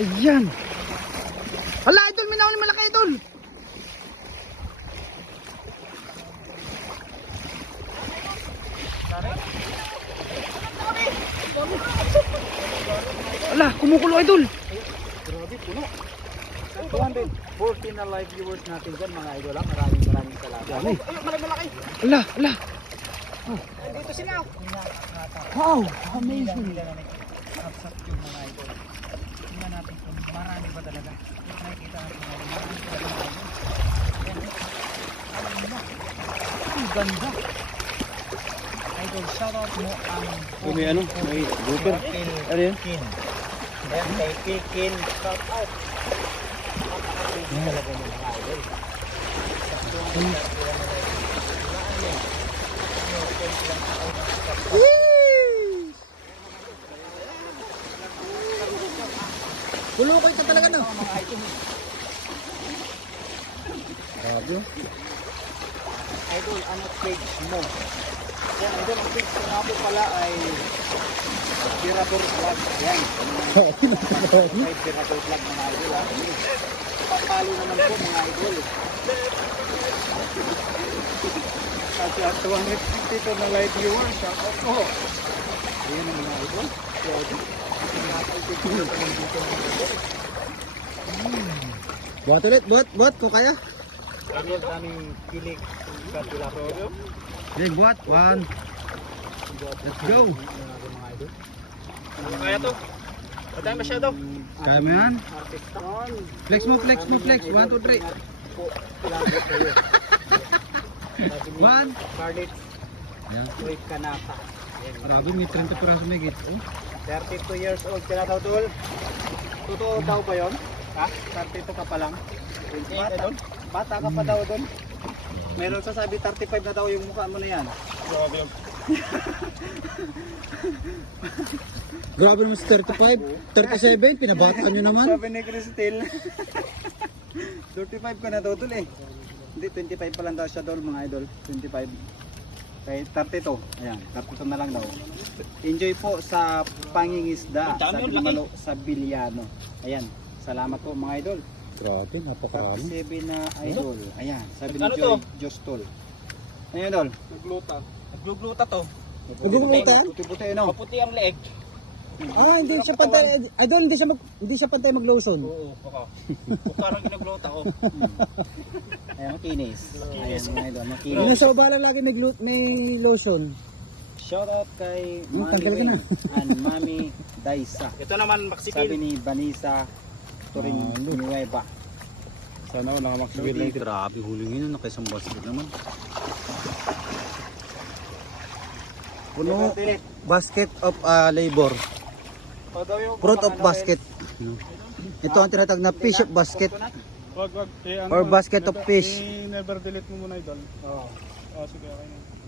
Ayan. Hala, idol, may nahuli malaki, idol. Ala, kumukulo, idol. Grabe, puno. 214 na live viewers natin dyan mga idol. ah. Maraming maraming salamat. Dami. Ay, malaki malaki. Ala, ala. Dito sila. Wow, amazing. Sapsap natin kung marami ba talaga. Nakikita natin na marami talaga idol. Ayan. Alam mo. Ang ganda. Idol, shoutout mo ang may ano? May grouper. Ano yan? Kin. Ayan, kay Kikin. Shoutout. Napaka-crazy talaga ng mga idol. Kulo ko ito talaga, no? Grabe. Idol, ano page mo? Yan, idol, ang page ko nga po pala ay Tirador Vlog. Ayan. Ay, Tirador Vlog mga idol. ha. Papalo naman po mga idol. At 250 to na live viewers. Shout out po. Ayan ang mga idol. Grabe. Buhat ulit, buhat, buhat, kung kaya. Idol, daming kilig sa tilapia. Big buhat, one. Let's go. Idol. Kaya to. Madami masyado. Kaya mo yan? Flex mo, flex mo, flex. One, two, three. One. Scarlett Ayan. Wait Kanaka. Grabe, may 30 piraso may git. Oh. 32 years old na daw, Tol. Totoo daw ba yun? Ha? 32 ka pa lang? Bata, bata ka pa daw doon. Meron sasabi 35 na daw yung mukha mo na yan. Grabe yung Grabe naman sa 35. 37, pinabata nyo naman. Sabi ni Cristel. 35 ka na daw, Tol eh. Hindi, 25 pa lang daw siya, Tol, mga idol. 25. Kay 32. Ayan, 32 na lang daw. Enjoy po sa pangingisda sa. Dimalo, sa Bilyano. Ayan, salamat po mga idol. Grabe, Top napakarami. 7 na idol. Ayan, sabi ni Ano Joy, to? Jostol. Ayan, idol. nagluta. Naglugluta to. Nagugulutan? Puti-puti, ano? Maputi ang leeg. Ah, hindi siya pantay. Idol, hindi siya mag, hindi siya pantay mag-lotion. Oo, baka. O parang ginagluta ko. Ayan, makinis. Ayan, mga idol, makinis. nasa ubala lagi may, glu- may lotion. Shout out kay Hmm, Mami tanggal ka na. Wing and Mami Daisa. Ito naman, Sabi Maxipil. ni Vanessa Turin Ah. Nueva. Sana wala ka maksibig lang. Grabe, huling yun. Nakaisang basket naman. Puno, basket of ah, labor. Fruit of basket. Ito ang tinatag na fish of basket. Wag, wag. Eh, ano, Or basket of fish. Eh, never delete mo muna idol. Oo. Oh, sige, okay.